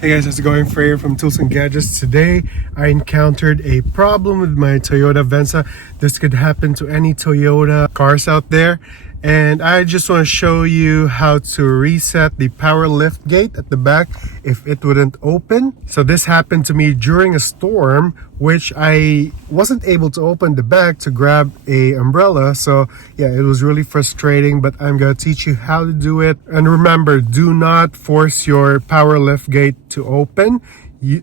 Hey guys, how's it going? Freya from Tools and Gadgets. Today I encountered a problem with my Toyota Venza. This could happen to any Toyota cars out there, and I just want to show you how to reset the power lift gate at the back if it wouldn't open. So this happened to me during a storm, which I wasn't able to open the back to grab a umbrella. So yeah, it was really frustrating, but I'm gonna teach you how to do it. And remember, do not force your power lift gate to open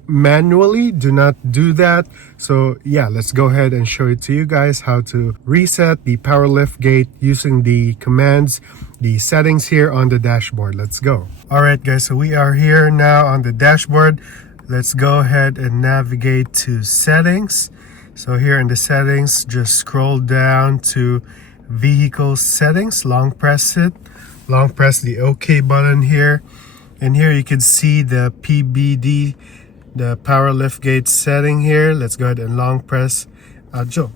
manually. Do not do that. So yeah, let's go ahead and show it to you guys how to reset the power lift gate using the commands, the settings here on the dashboard. Let's go. All right guys, so we are here now on the dashboard. Let's go ahead and navigate to settings. So here in the settings, just scroll down to vehicle settings, long press it, long press the OK button here, and here you can see the PBD, the power lift gate setting here. Let's go ahead and long press,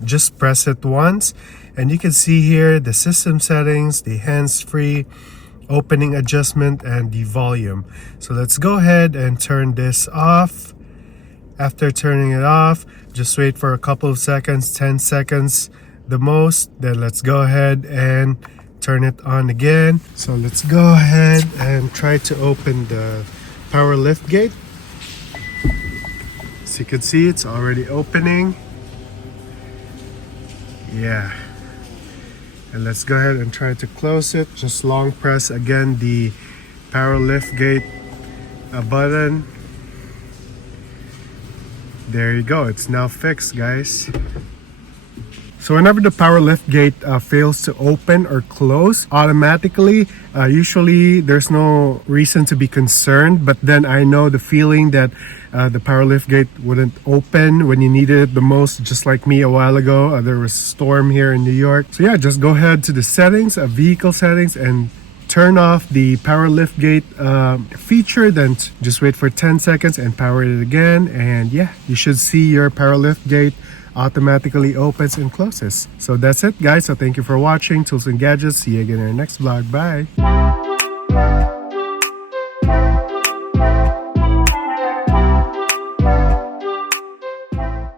just press it once, and you can see here the system settings, the hands-free, opening adjustment, and the volume. So let's go ahead and turn this off. After turning it off, just wait for a couple of seconds, 10 seconds the most, then let's go ahead and turn it on again. So let's go ahead and try to open the power lift gate. As you can see, it's already opening. Yeah. And let's go ahead and try to close it. Just long press again the power lift gate button. There you go. It's now fixed, guys. So whenever the power lift gate fails to open or close automatically, usually there's no reason to be concerned, but then I know the feeling that the power lift gate wouldn't open when you needed it the most, just like me a while ago. There was a storm here in New York. So yeah, just go ahead to the settings, vehicle settings, and turn off the power lift gate feature, then just wait for 10 seconds and power it again, and yeah, you should see your power lift gate automatically opens and closes. So that's it guys, so thank you for watching Tools and Gadgets. See you again in our next vlog. Bye.